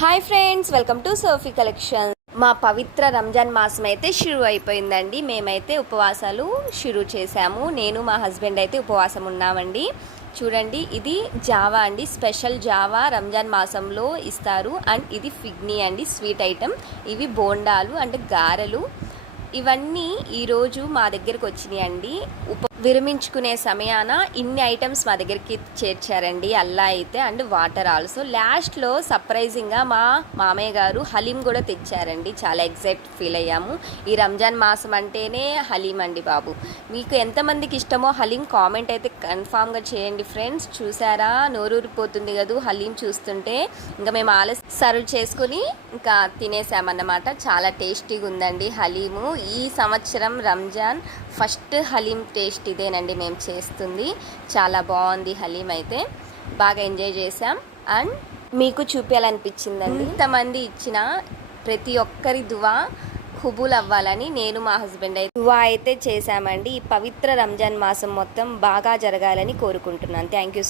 Hi friends, welcome to Sophie collection. మా పవిత్ర రంజాన్ మాసం అయితే షురూ అయిపోయిందండి. మేమైతే ఉపవాసాలు షురూ చేశాము. నేను మా హస్బెండ్ అయితే ఉపవాసం ఉన్నామండి. చూడండి, ఇది జావా అండి, స్పెషల్ జావా రంజాన్ మాసంలో ఇస్తారు. అండ్ ఇది ఫిగ్నీ అండి, స్వీట్ ఐటమ్. ఇవి బోండాలు అంటే గారెలు. ఇవన్నీ ఈరోజు మా దగ్గరికి వచ్చినాయి అండి. విరమించుకునే సమయాన ఇన్ని ఐటమ్స్ మా దగ్గరికి చేర్చారండి. అల్లా అయితే అండ్ వాటర్ ఆల్సో. లాస్ట్లో సర్ప్రైజింగ్గా మా మామయ్య గారు హలీం కూడా తెచ్చారండి. చాలా ఎగ్జైట్ ఫీల్ అయ్యాము. ఈ రంజాన్ మాసం అంటేనే హలీం అండి బాబు. మీకు ఎంతమందికి ఇష్టమో హలీం కామెంట్ అయితే కన్ఫామ్గా చేయండి ఫ్రెండ్స్. చూసారా, నోరూరిపోతుంది కదా హలీం చూస్తుంటే. ఇంకా మేము సర్వ్ చేసుకుని ఇంకా తినేసామన్నమాట. చాలా టేస్టీగా ఉందండి హలీము. ఈ సంవత్సరం రంజాన్ ఫస్ట్ హలీం టేస్ట్ ఇదేనండి మేము చేస్తుంది. చాలా బాగుంది హలీం అయితే. బాగా ఎంజాయ్ చేసాం. అండ్ మీకు చూపించాలనిపించిందండి. ఇంతమంది ఇచ్చిన ప్రతి ఒక్కరి దువా ఖుబూల్ అవ్వాలని నేను మా హస్బెండ్ అయితే దువా అయితే చేశామండి. ఈ పవిత్ర రంజాన్ మాసం మొత్తం బాగా జరగాలని కోరుకుంటున్నాను. Thank you.